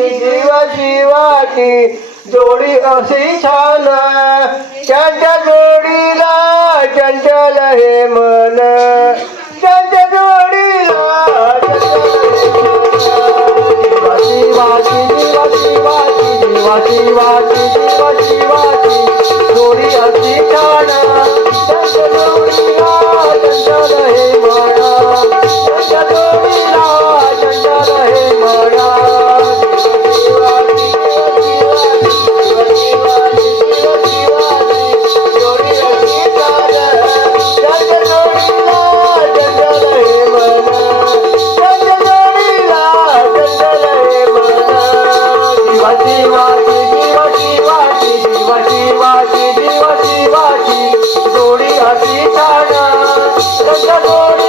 आणि जीवाची जोडी अशी छान. त्यांच्या जोडीला चंचल हे मन. त्यांच्या जोडीला जीवाची वाटी जीवाची जोडी अशी छान त्यांच्या जोडीला चंचल हे amor.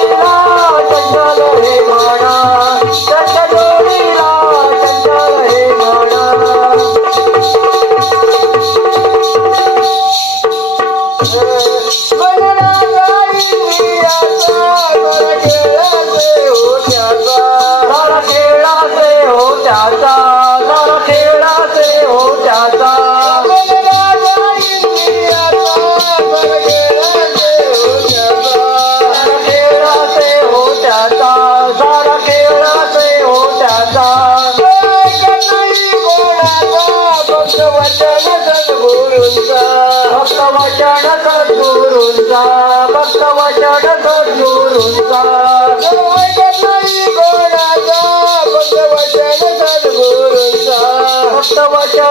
भक्त वचन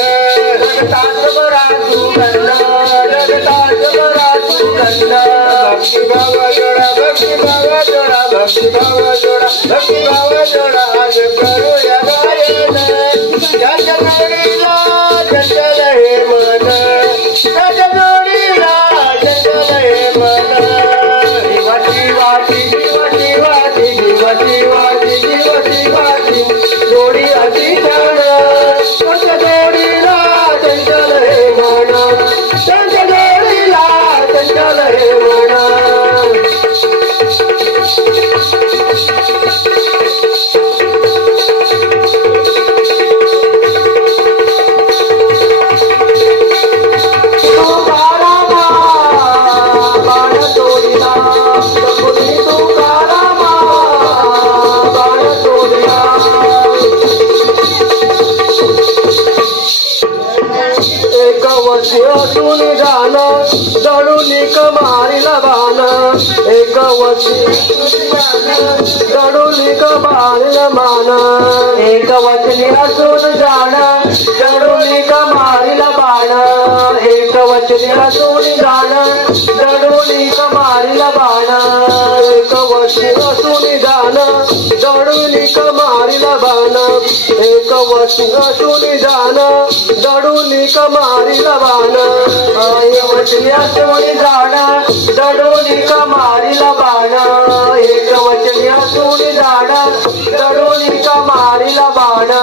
জোড়া। ओतून गाण जडून मारिला बाण. एक वशी जडून मारिला मान एक वचनी असून जाण जडून मारिला बाण. एक वचनी असून जाण पडली का मारिला बाणा एक वशून जाना दडोली का मारिला बाणा. आय वचल्या सोनी जाणा दडोली का मारिला बाणा. एक वचल्या सोनी जाना दडोली का मारिला बाणा.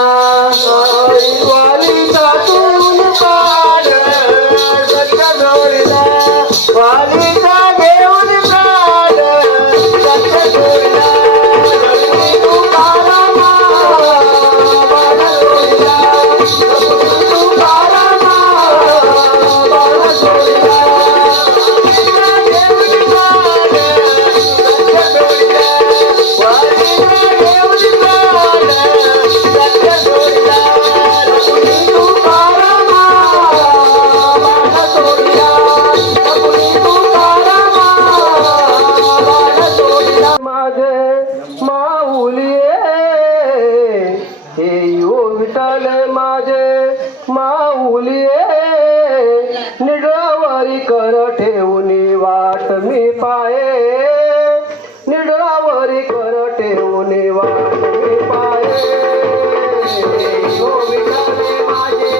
মাঝে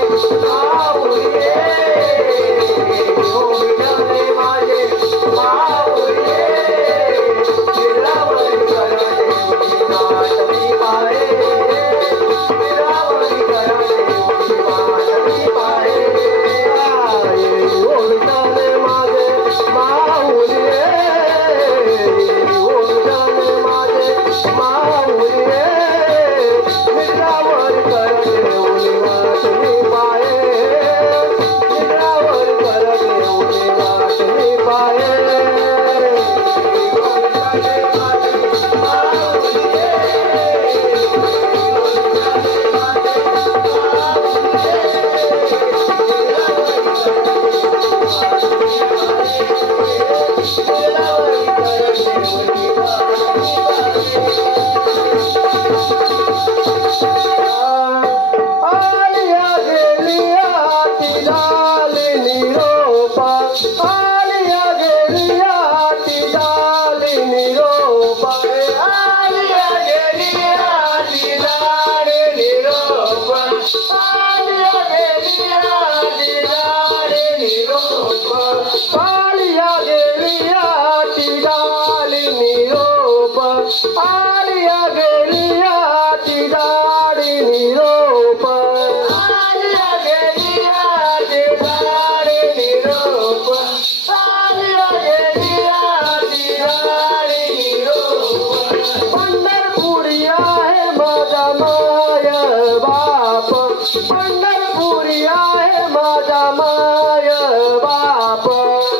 पंढरपुरी आहे माझा माय बाप.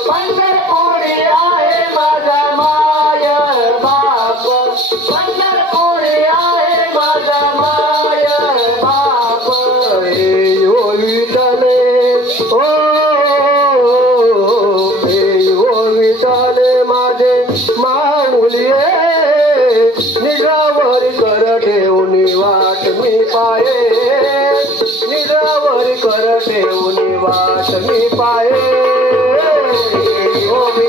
पंढरपुरी आहे माझा माय बाप. पंढरपुरी आहे माझा माय बाप. हे ओ विठ्ठले माझे मामुलिये. निगावर कर ठेवून वाट मी पाये निगावर कर ठेवून वाट मी पाये हो